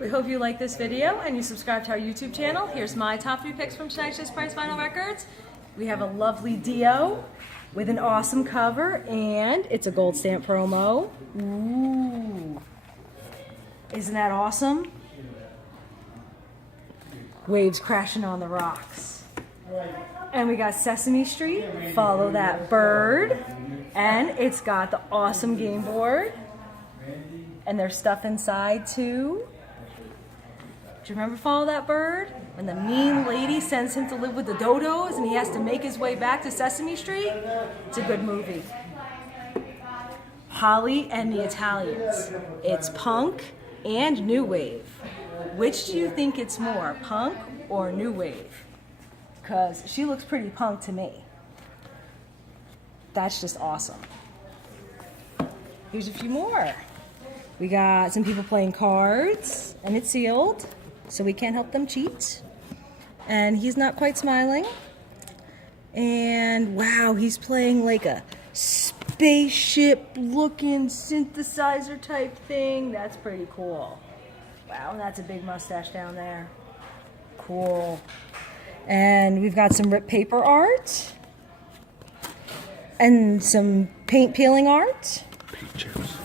We hope you like this video and you subscribe to our YouTube channel. Here's my top 3 picks from tonight's Just Price Vinyl Records. We have a lovely Dio with an awesome cover, and it's a gold stamp promo. Ooh. Isn't that awesome? Waves crashing on the rocks. And we got Sesame Street, Follow That Bird, and it's got the awesome game board. And there's stuff inside too. Do you remember Follow That Bird? When the mean lady sends him to live with the dodos and he has to make his way back to Sesame Street? It's a good movie. Holly and the Italians. It's punk and new wave. Which do you think it's more, punk or new wave? Because she looks pretty punk to me. That's just awesome. Here's a few more. We got some people playing cards, and it's sealed, so we can't help them cheat. And he's not quite smiling. And wow, he's playing like a spaceship-looking synthesizer type thing. That's pretty cool. Wow, and that's a big mustache down there. Cool. And we've got some ripped paper art. And some paint peeling art. Paint chips.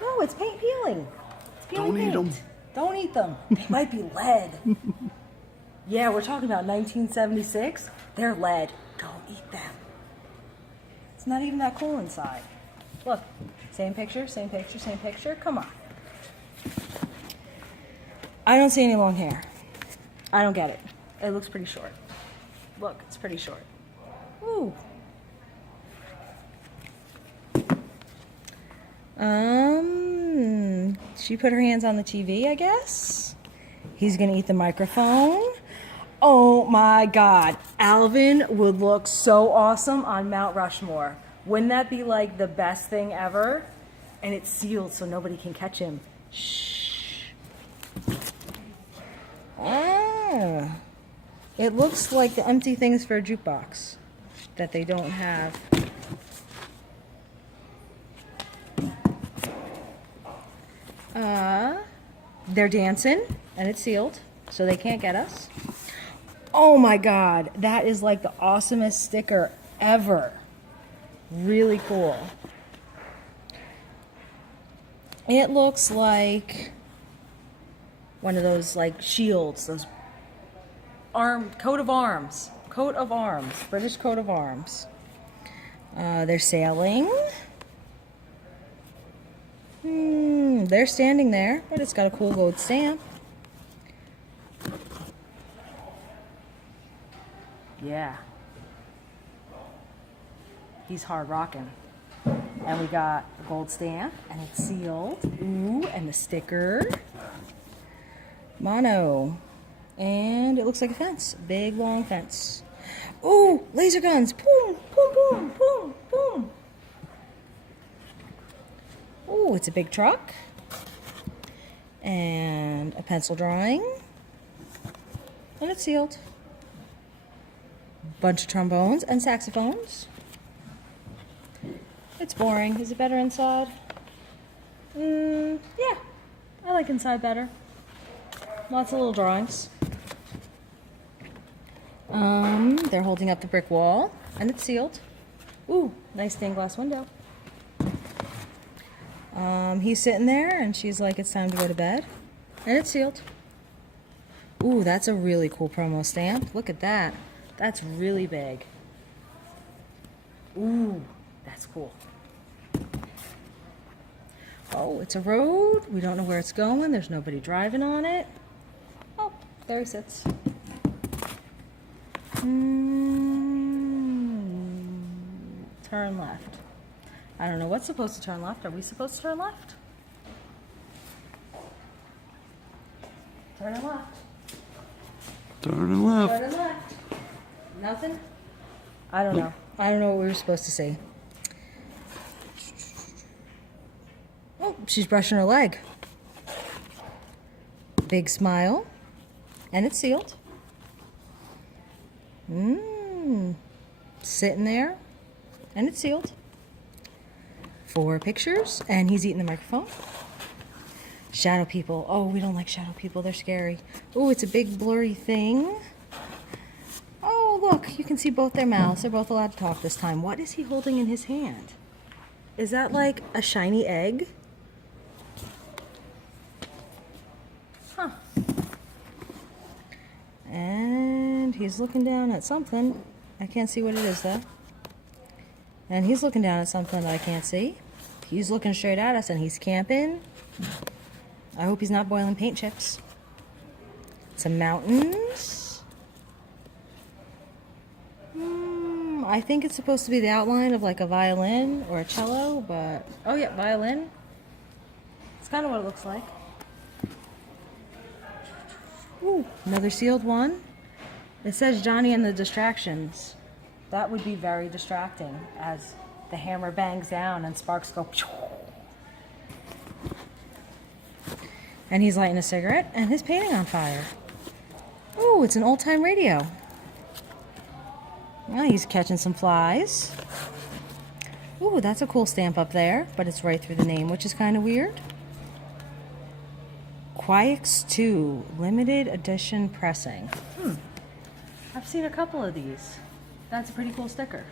No, it's paint peeling. It's peeling Don't eat paint. them. Don't eat them. They might be lead. Yeah, we're talking about 1976. They're lead. Don't eat them. It's not even that cool inside. Look, same picture, same picture, same picture. Come on. I don't see any long hair. I don't get it. It looks pretty short. Look, it's pretty short. Ooh. She put her hands on the TV, I guess. He's gonna eat the microphone. Oh my God, Alvin would look so awesome on Mount Rushmore. Wouldn't that be like the best thing ever? And it's sealed so nobody can catch him. Shh. Ah. It looks like the empty things for a jukebox that they don't have. They're dancing, and it's sealed, so they can't get us. Oh my God, that is like the awesomest sticker ever. Really cool. It looks like one of those like shields, those coat of arms, British coat of arms. They're sailing. They're standing there, but it's got a cool gold stamp. Yeah. He's hard rocking. And we got a gold stamp, and it's sealed. Ooh, and the sticker. Mono. And it looks like a fence. Big, long fence. Ooh, laser guns. Boom, boom, boom, boom, boom. Ooh, it's a big truck. And a pencil drawing. And it's sealed. Bunch of trombones and saxophones. It's boring. Is it better inside? Yeah, I like inside better. Lots of little drawings. They're holding up the brick wall, and it's sealed. Ooh, nice stained glass window. He's sitting there, and she's like, it's time to go to bed. And it's sealed. Ooh, that's a really cool promo stamp. Look at that. That's really big. Ooh, that's cool. Oh, it's a road. We don't know where it's going. There's nobody driving on it. Oh, there he sits. Turn left. I don't know what's supposed to turn left. Are we supposed to turn left? Turn left. Turn left. Turn left. Nothing? I don't know. I don't know what we were supposed to see. Oh, she's brushing her leg. Big smile. And it's sealed. Sitting there. And it's sealed. 4 pictures. And he's eating the microphone. Shadow people. Oh, we don't like shadow people. They're scary. Oh, it's a big blurry thing. Oh, look. You can see both their mouths. They're both allowed to talk this time. What is he holding in his hand? Is that like a shiny egg? Huh. And he's looking down at something. I can't see what it is though. And he's looking down at something that I can't see. He's looking straight at us and he's camping. I hope he's not boiling paint chips. Some mountains. I think it's supposed to be the outline of like a violin or a cello, but oh yeah, violin. It's kind of what it looks like. Ooh, another sealed one. It says Johnny and the Distractions. That would be very distracting as the hammer bangs down and sparks go. And he's lighting a cigarette and his painting on fire. Ooh, it's an old-time radio. Well, he's catching some flies. Ooh, that's a cool stamp up there, but it's right through the name, which is kind of weird. Quaix 2, limited edition pressing. I've seen a couple of these. That's a pretty cool sticker.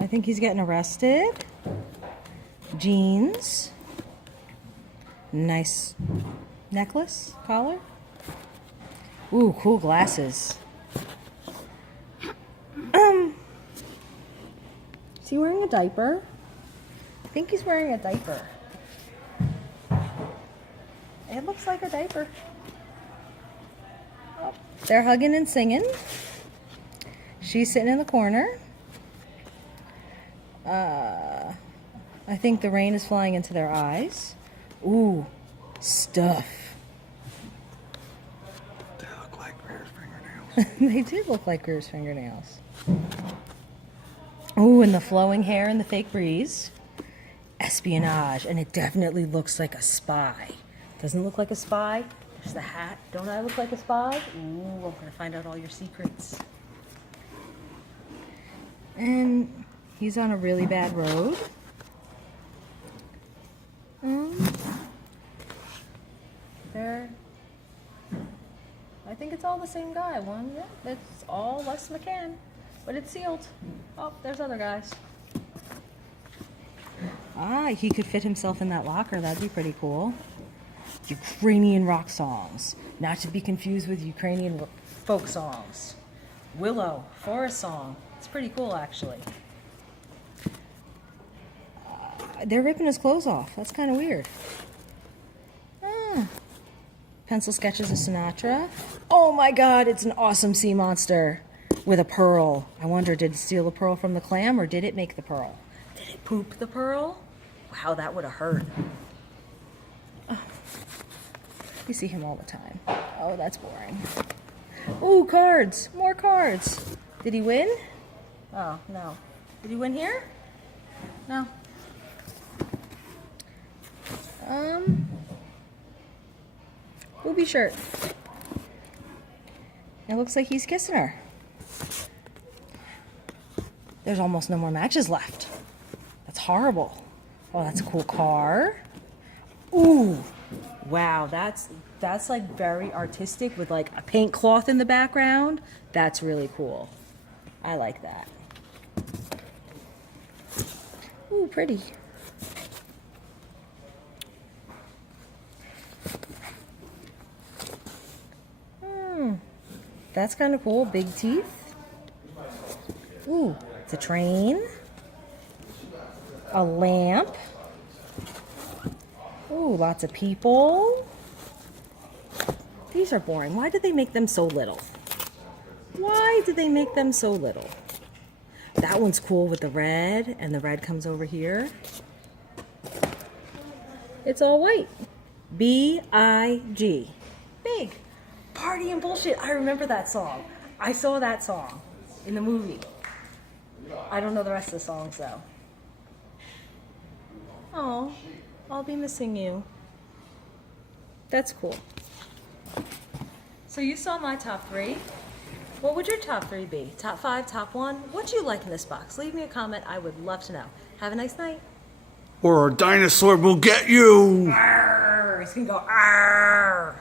I think he's getting arrested. Jeans. Nice necklace, collar. Ooh, cool glasses. Is he wearing a diaper? I think he's wearing a diaper. It looks like a diaper. Oh, they're hugging and singing. She's sitting in the corner. I think the rain is flying into their eyes. Ooh, stuff. They look like Greer's fingernails. They did look like Greer's fingernails. Ooh, and the flowing hair and the fake breeze. Espionage, and it definitely looks like a spy. Doesn't look like a spy. There's the hat. Don't I look like a spy? Ooh, I'm gonna find out all your secrets. And he's on a really bad road. There. I think it's all the same guy. One, yeah, it's all Les McCann, but it's sealed. Oh, there's other guys. Ah, he could fit himself in that locker. That'd be pretty cool. Ukrainian rock songs, not to be confused with Ukrainian folk songs. Willow, forest song. It's pretty cool, actually. They're ripping his clothes off. That's kind of weird. Pencil sketches of Sinatra. Oh my God, it's an awesome sea monster with a pearl. I wonder, did it steal the pearl from the clam or did it make the pearl? Did it poop the pearl? Wow, that would have hurt. You see him all the time. Oh, that's boring. Ooh, cards. More cards. Did he win? Oh, no. Did he win here? No. Booby shirt. It looks like he's kissing her. There's almost no more matches left. That's horrible. Oh, that's a cool car. Ooh. Wow, that's like very artistic with like a paint cloth in the background. That's really cool. I like that. Ooh, pretty. That's kind of cool. Big teeth. Ooh, it's a train. A lamp. Ooh, lots of people. These are boring. Why did they make them so little? Why did they make them so little? That one's cool with the red, and the red comes over here. It's all white. B-I-G. Big. Party and Bullshit. I remember that song. I saw that song in the movie. I don't know the rest of the songs, though. Oh, I'll be missing you. That's cool. So you saw my top 3. What would your top 3 be? Top 5, top 1? What do you like in this box? Leave me a comment. I would love to know. Have a nice night. Or a dinosaur will get you. Arr, it's gonna go arr.